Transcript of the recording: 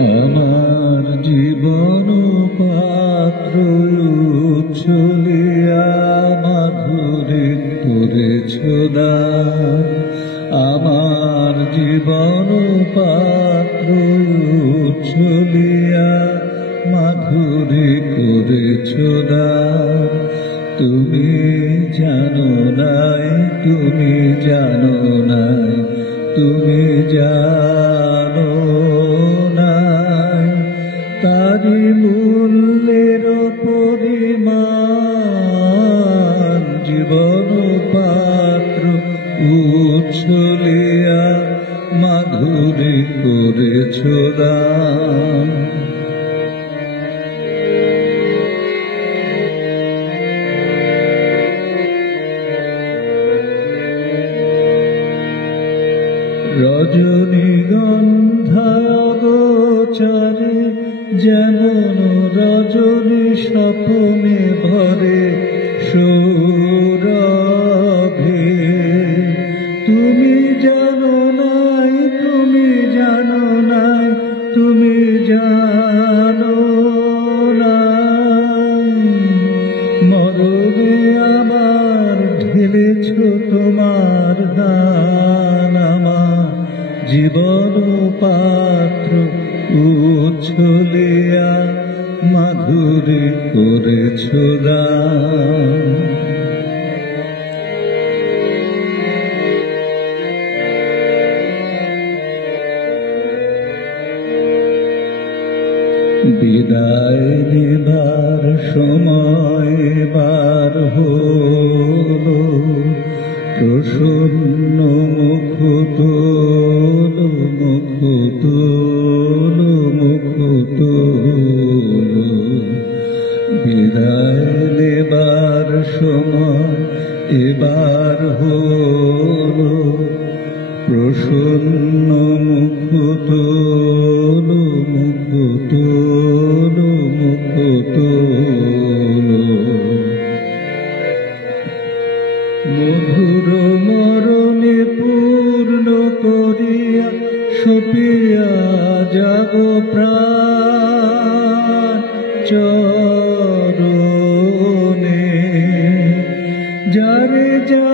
আমার জীবন পাত্র উচ্ছলিয়া মাধুরী করেছ দান। আমার জীবন পাত্র উচ্ছলিয়া মাধুরী করেছ দান। তুমি জানো নাই, তুমি জানো নাই, তুমি জানো নাই তারি মূল্যের পরিমাণ। জীবন পাত্র উচ্ছলিয়া মাধুরী করেছ দান। রজনীগন্ধা গোচরে যেমন রজনী স্বপ্নে ভরে সৌরভে। তুমি জানো নাই, তুমি জানো নাই, তুমি জানো নাই মরণে আমার ঢেলেছ তোমার দান। আমার জীবন পাত্র উচ্ছলিয়া মাধুরী করেছ দান। বিদায় নেবার সময় বার হলো, প্রসন্ন মুখ তোল, মুখ তোল, মুখ তোল। বিদায় নেবার সময় এবার হলো, প্রসন্ন মুখ তোল, মুখ তোল, মুখ তোল। মধুর মরণে পূর্ণ করিয়া সপিয়া যাব প্রাণ চরণে। যারে যা